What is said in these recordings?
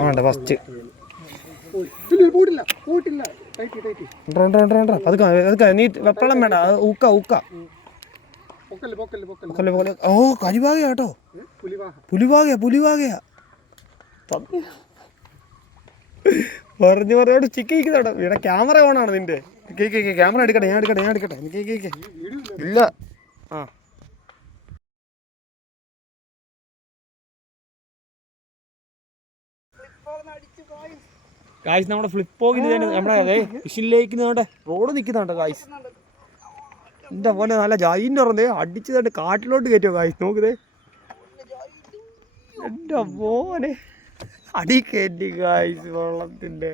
ആണ്ട ഫസ്റ്റ് നീ വെപ്പളം വേണ്ട ഊക്ക ഓ കരിവാകയാ കേട്ടോ പുലിവാകയാ പറഞ്ഞു പറഞ്ഞോട് ചിക്കിക്കുന്നുണ്ടോ ഇവിടെ ക്യാമറ ഓണാണ് നിന്റെ ക്യാമറ എടുക്കട്ടെ ഞാൻ എടുക്കട്ടെ ഇല്ല ആ ഗായ്സ് നമ്മുടെ ഫ്ലിപ്പോക്കിന് തന്നെ നമ്മുടെ അതെ ഫിഷിലേക്ക് റോഡ് നിൽക്കുന്നുണ്ടോ ഗായ്സ് എന്താ പോലെ നല്ല ജൈൻ്റെ ഉറന്നേ അടിച്ചതായിട്ട് കാട്ടിലോട്ട് കയറ്റുമോ ഗായ്സ് നോക്കുന്നേ എൻ്റെ മോനെ അടി കയറ്റി ഗായ്സ് വെള്ളത്തിൻ്റെ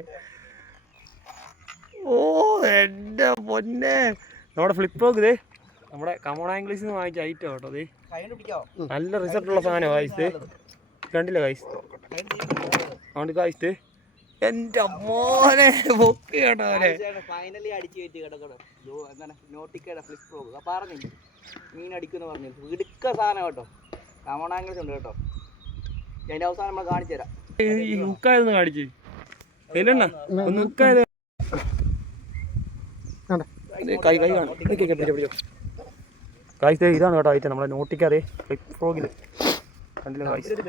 ഓ എൻ്റെ പൊന്നെ നമ്മുടെ ഫ്ലിപ്പോക്ക് ഇതേ നമ്മുടെ കമോൺ ആംഗ്ലീസിൽ നിന്ന് വാങ്ങിച്ച ഐറ്റം കേട്ടോ അതേ നല്ല റിസൾട്ടുള്ള സാധനം ഗായ്സ് കണ്ടില്ല ഗായ്സ് അതുകൊണ്ട് ഗായ്സ് എന്റെ മോനെ പൊക്കി കേട്ടോ ഫൈനലി അടിച്ചു കയറ്റി കിടക്കണം നോട്ടിക്കയുടെ ഫ്ലിപ്പ് പ്രോഗ് പറഞ്ഞു മീൻ അടിക്കുമെന്ന് പറഞ്ഞു ഇടുക്ക സാധനം കേട്ടോ കമോൺ ആംഗിൾസ് ഉണ്ട് കേട്ടോ അതിന്റെ അവസാനം നമ്മൾ കാണിച്ചു തരാം ഉക്കായെന്ന് കാണിച്ചു ഒന്ന് ഉക്കായത് കൈ കാണും കായ്സ് ഇതാണ് കേട്ടോ ഐറ്റം നമ്മളെ നോട്ടിക്കാതെ ഫ്ലിപ്പ് ഫ്രോഗിൽ കണ്ടില്ല കായ്സ്